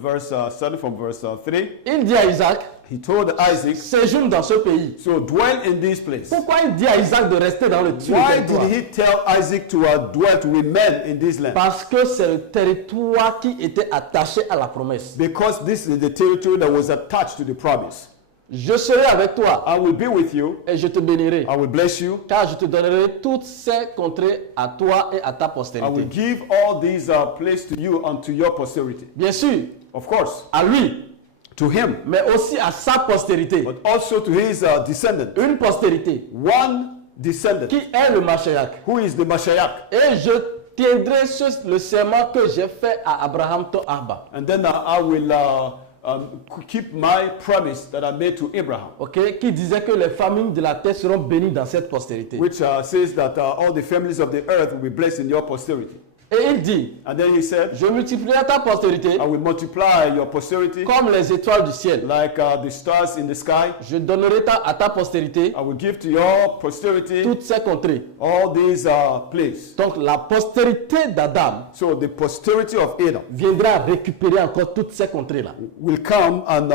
verse starting from verse 3, Il dit à Isaac, he told Isaac, séjourne dans ce pays. so dwell in this place. Pourquoi il dit à Isaac de rester dans le Why territoire? did he tell Isaac to dwell, to remain in this land? Parce que c'est le territoire qui était attaché à la promesse. Because this is the territory that was attached to the promise. Je serai avec toi I will be with you, et je te bénirai, I will bless you, car je te donnerai toutes ces contrées à toi et à ta I will postérité. give all these places to you and to your posterity. Bien sûr, Of course, à lui, to him, mais aussi à sa postérité. but also to his descendant. Une postérité One descendant, qui est le Mashiach. who is the Mashiach. Et je tiendrai le serment que j'ai fait à Abraham ton Abba. And then I will keep my promise that I made to Abraham. Okay? Qui disait que les familles de la terre seront bénies dans cette postérité. Which says that all the families of the earth will be blessed in your posterity. Et il dit, And then he said, je multiplierai ta postérité I will multiply your posterity comme les étoiles du ciel. like the stars in the sky. Je donnerai à ta postérité I will give to your posterity toutes ces contrées. all these places. Donc la postérité d'Adam So the posterity of Adam viendra récupérer encore toutes ces contrées-là. will come and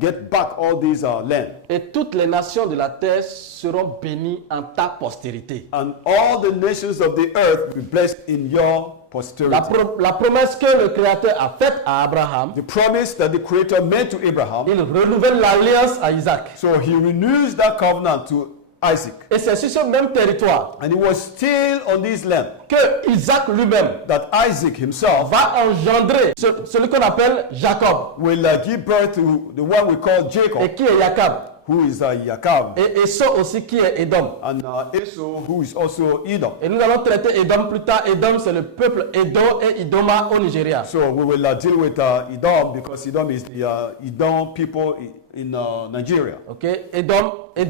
get back all these land. Et toutes les nations de la terre seront bénies en ta postérité. And all the nations of the earth will be blessed in your posterity. La promesse que le Créateur a faite à Abraham, The promise that the Creator made to Abraham, il renouvelle l'alliance à Isaac. so he renews that covenant to Isaac. Et c'est sur ce même territoire And it was still on this land que Isaac lui-même that Isaac himself va engendrer celui qu'on appelle Jacob. will give birth to the one we call Jacob, Et qui est Jacob? who is Jacob, Et Esau aussi qui est Édom. and Esau, who is also Edom. Et nous allons traiter Édom plus tard. Édom, c'est le peuple Édom et Idoma au Nigeria. So we will deal with Edom, because Edom is the Edom people in Nigeria. Ok? Édom et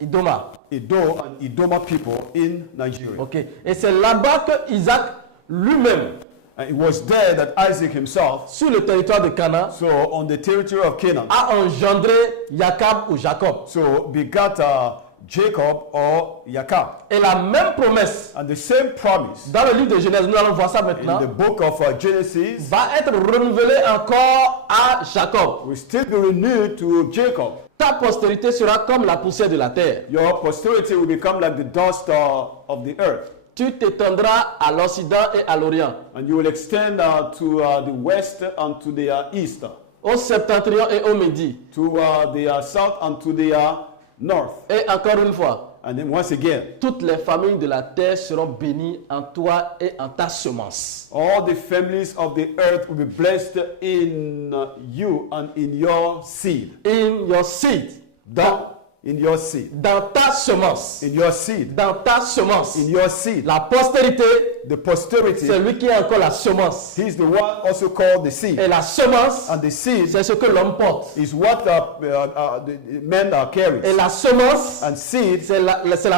Idoma. Edom and Edoma people in Nigeria. Ok? Et c'est là-bas que Isaac lui-même, And it was there that Isaac himself, sur le territoire de Canaan, so on the territory of Canaan, a engendré Jacob ou Jacob. so begat Jacob or Jacob. Et la même promesse, And the same promise dans le livre de Genèse, nous allons voir ça in maintenant, the book of Genesis va être renouvelée encore à Jacob. will still be renewed to Jacob. Ta postérité sera comme la poussière de la terre. Your posterity will become like the dust of the earth. Tu t'étendras à l'Occident et à l'Orient, And you will extend to the west and to the east, au septentrion et au midi. to the south and to the north. Et encore une fois, And then once again, toutes les familles de la terre seront bénies en toi et en ta semence. all the families of the earth will be blessed in you and in your seed. In your seed. In your seed. Dans ta semence. In your seed. Dans ta semence. In your seed. La postérité, The posterity, c'est lui qui est encore la semence. he is the one also called the seed. Et la semence, And the seed c'est ce que l'homme porte. is what the men carry. Et la semence, And seed c'est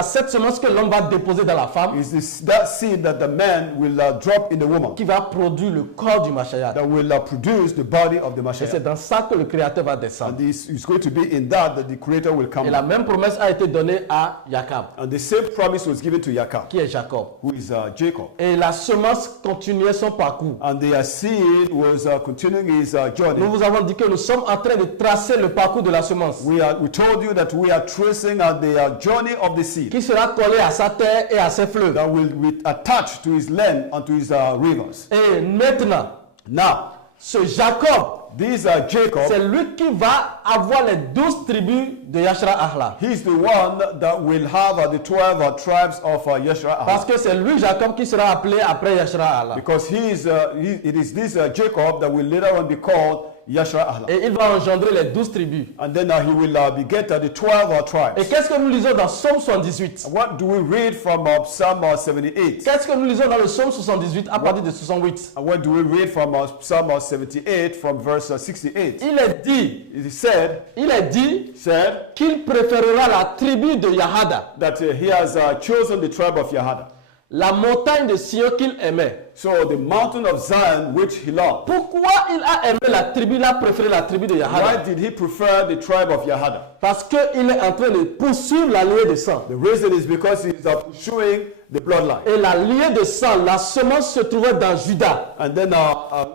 cette semence que l'homme va déposer dans la femme, is that seed that the man will drop in the woman, qui va produire le corps du Mashiach. that will produce the body of the Et c'est Mashiach. dans ça que le Créateur va descendre. And this is going to be in that the Creator will come. Et la même promesse a été donnée à Jacob, And the same promise was given to Jacob, qui est Jacob. who is Jacob. Et la semence continuait son parcours. And the seed was continuing his journey. Nous vous avons dit que nous sommes en train de tracer le parcours de la semence, We told you that we are tracing the journey of the seed qui sera collé à sa terre et à ses fleuves. that will be attached to his land and to his rivers. Et maintenant, Now, ce Jacob, this Jacob, c'est lui qui va avoir les 12 tribus de Yashra Ahla. he's the one that will have the 12 tribes of Yeshua. Parce que c'est lui, Jacob, qui sera appelé après Yashra Ahla. Because it is this Jacob that will later on be called Yeshua. Et il va engendrer les 12 tribus. And then he will beget the 12 Et tribes. qu'est-ce que nous lisons dans Psaume 78? What do we read from Psalm 78? Qu'est-ce que nous lisons dans le Psaume 78 à partir de 68? And what do we read from Psalm 78 from verse 68? Il est dit, It said qu'il préférera la tribu de Yahada, that he has chosen the tribe of Yahada. la montagne de Sion qu'il aimait. So the mountain of Zion which he loved. Pourquoi il a aimé la tribu, il a préféré la tribu de Why Yahada? did he prefer the tribe of Yahada? Parce qu'il est en train de poursuivre la lignée de sang. The reason is because he is pursuing the bloodline. Et la lignée de sang, la semence se trouvait dans Juda, And then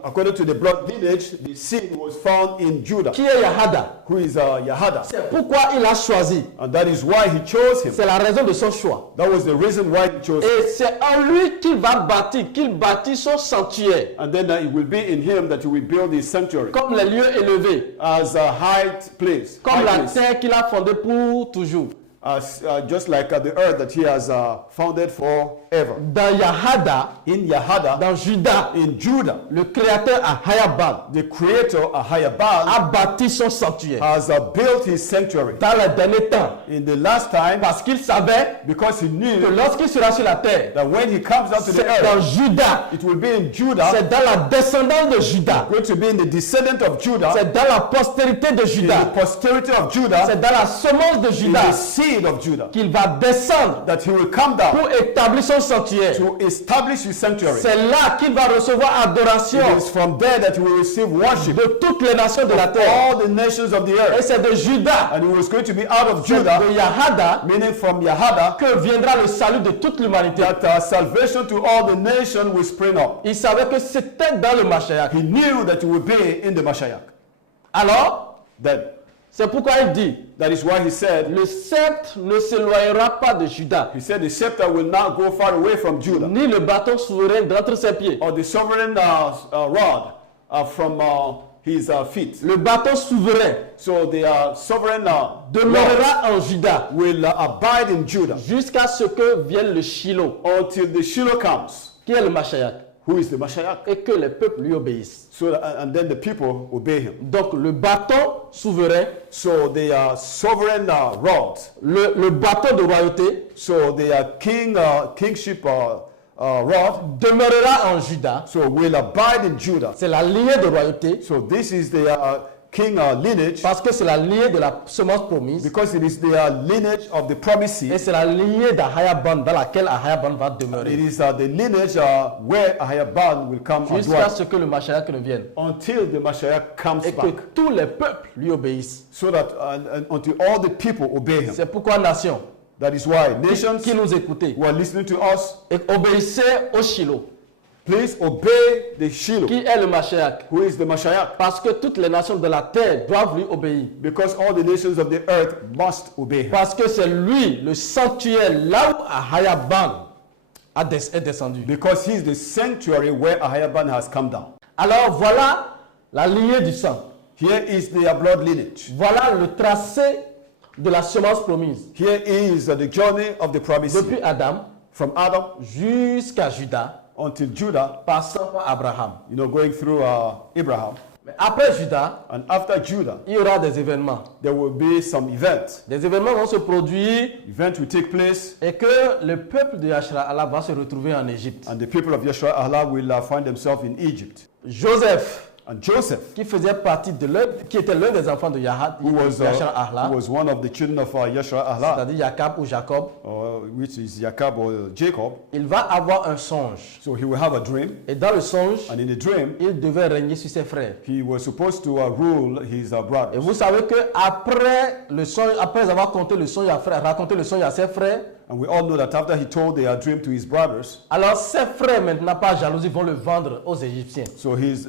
according to the blood lineage, the seed was found in Judah, qui est Yahada. who is Yahada. C'est pourquoi il a choisi. And that is why he chose him. C'est la raison de son choix. That was the reason why he chose him. Et c'est en lui qu'il va bâtir, qu'il bâtit son sanctuaire, And then it will be in him that he will build his sanctuary comme les lieux élevés, as a high place, comme high la place, terre qu'il a fondée pour toujours. just like the earth that he has founded forever. Dans Yahada, In Yahada, dans Juda, in Judah, le créateur Ahayabal the creator Ahayabal a bâti son sanctuaire has built his sanctuary. dans les derniers temps. In the last time, Parce qu'il savait because he que knew lorsqu'il sera sur la terre, that when he comes down to the c'est dans earth, Juda, it will be in Judah, c'est dans la descendance de Juda, going to be in the descendant of Judah, c'est dans la postérité de in Juda, the posterity of Judah, c'est dans la semence de in Juda the seed of Judah, qu'il va descendre that he will come down pour établir son sanctuaire. to establish his sanctuary. C'est là qu'il va recevoir adoration It is from there that he will receive worship de toutes les nations de la of terre. all the nations of the Et earth. c'est de Juda, And he was going to be out of c'est Judah, de Yahada, meaning from Yahada, que viendra le salut de toute l'humanité. that salvation to all the nations will spring up. Il savait que c'était dans le Mashiach. He knew that he would be in the Mashiach. Alors, Then, c'est pourquoi il dit, that is why he said, le sceptre ne s'éloignera pas de Juda, he said the scepter will not go far away from Judah, ni le bâton souverain d'entre ses pieds. or the sovereign rod from his feet. Le bâton souverain So the sovereign rod demeurera en Juda will abide in Judah jusqu'à ce que vienne le Shiloh, until the Shiloh comes, qui est le Mashiach, who is the Mashiach. et que les peuples lui obéissent. So and then the people obey him. Donc le bâton souverain, So the sovereign rod, le bâton de royauté so the kingship rod, demeurera en Juda. so will abide in Judah. C'est la lignée de royauté So this is the king lineage, parce que c'est la lignée de la semence promise because it is the lineage of the promised et seed. c'est la lignée d'Ahayaban dans laquelle Ahayaban va It demeurer is the lineage where Ahayaban will come and jusqu'à dwell ce que le Mashiach ne vienne until the Mashiach comes et que back, tous les peuples lui obéissent. so that until all the people obey him. C'est pourquoi, nation, That is why nations qui nous écoutez, who are listening to us, et obéissez au Shiloh, please obey the Shiloh, qui est le Mashiach, who is the Mashiach, parce que toutes les nations de la terre doivent lui obéir. because all the nations of the earth must obey him. Parce que c'est lui, le sanctuaire, là où Ahayaban est descendu. Because he is the sanctuary where Ahayaban has come down. Alors voilà la lignée du sang. Here is the blood lineage. Voilà le tracé de la semence promise. Here is the journey of the promise Depuis Adam from Adam jusqu'à Juda, until Judah, passant par Abraham. going through Abraham. Mais après Juda, And after Judah, il y aura des événements. there will be some events. Des événements vont se produire Events will take place, et que le peuple de Yashra-Allah va se retrouver en Égypte. and the people of Yeshua Allah will find themselves in Egypt. Joseph, And Joseph, qui faisait partie de qui était l'un des enfants de who Yashra-Allah, was one of the children of Yeshua Allah, c'est-à-dire Jacob ou Jacob, which is Jacob or Jacob, il va avoir un songe. so he will have a dream, Et dans le songe, and in the dream, il devait régner sur ses frères. he was supposed to rule his Et brothers. vous savez que après le songe, après avoir raconté le songe à ses frères, And we all know that after he told their dream to his brothers, alors ses frères maintenant par jalousie vont le vendre aux Égyptiens. so his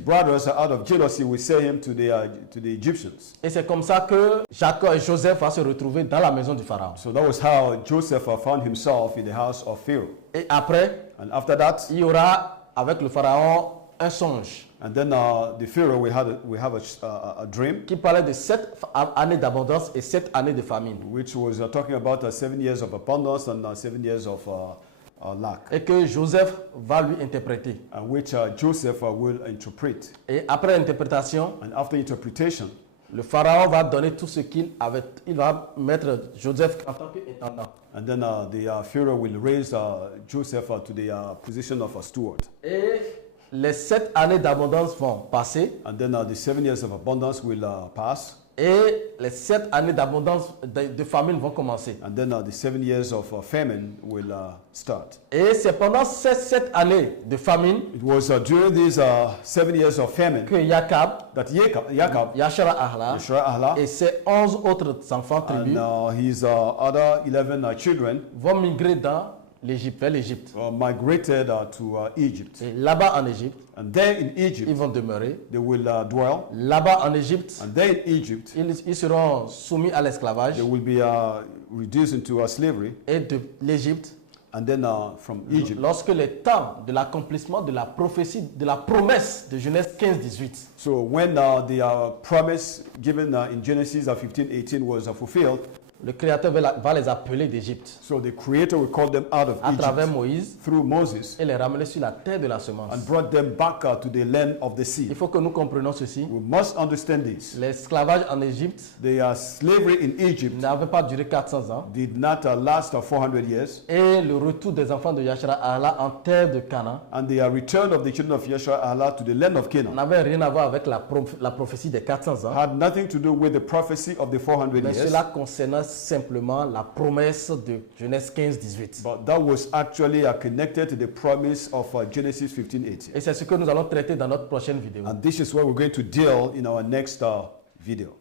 brothers, out of jealousy, will sell him to the Egyptians. Et c'est comme ça que Jacob et Joseph vont se retrouver dans la maison du Pharaon. So that was how Joseph found himself in the house of Pharaoh. Et après, And after that, il y aura avec le Pharaon un songe and then the Pharaoh will have a dream, qui parlait de 7 années d'abondance et 7 années de famine. which was talking about 7 years of abundance and 7 years of lack, Et que Joseph va lui interpréter. and which Joseph will interpret. Et après l'interprétation, And after interpretation, le Pharaon va donner tout ce qu'il avait. Il va mettre Joseph en tant qu'intendant. and then the Pharaoh will raise Joseph to the position of a steward. Et les 7 années d'abondance vont passer. And then the 7 years of abundance will pass. Et les 7 années d'abondance de famine vont commencer. And then the 7 years of famine will start. Et c'est pendant ces 7 années de famine It was during these 7 years of famine que Jacob, that Jacob, Yashra-Allah Yeshua-Allah, et ses 11 autres enfants tribus and his other 11 children vont migrer dans l'Égypte, vers l'Égypte. migrated to Egypt. Et là-bas en Égypte, And there in Egypt, ils vont demeurer. they will dwell. Là-bas en Égypte, And there in Egypt, ils seront soumis à l'esclavage. they will be reduced into slavery. Et de l'Égypte, And then from Egypt, lorsque le temps de l'accomplissement de la prophétie, de la promesse de Genèse 15-18, so when the promise given in Genesis 15:18 was fulfilled, Le Créateur va les appeler d'Égypte So the Creator will call them out of à travers Egypt Moïse through Moses et les ramener sur la terre de la semence. and brought them back to the land of the Il sea. faut que nous comprenions ceci. We must understand this. L'esclavage en Égypte The slavery in Egypt n'avait pas duré 400 ans. did not last 400 years, Et le retour des enfants de Yashara Allah en terre de Canaan and the return of the children of Yeshua Allah to the land of Canaan n'avait rien à voir avec la prophétie des 400 ans. had nothing to do with the prophecy of the 400 Mais years, cela concernait simplement la promesse de Genèse 15-18. but that was actually connected to the promise of Genesis 15:18. Et c'est ce que nous allons traiter dans notre prochaine vidéo. And this is what we're going to deal in our next video.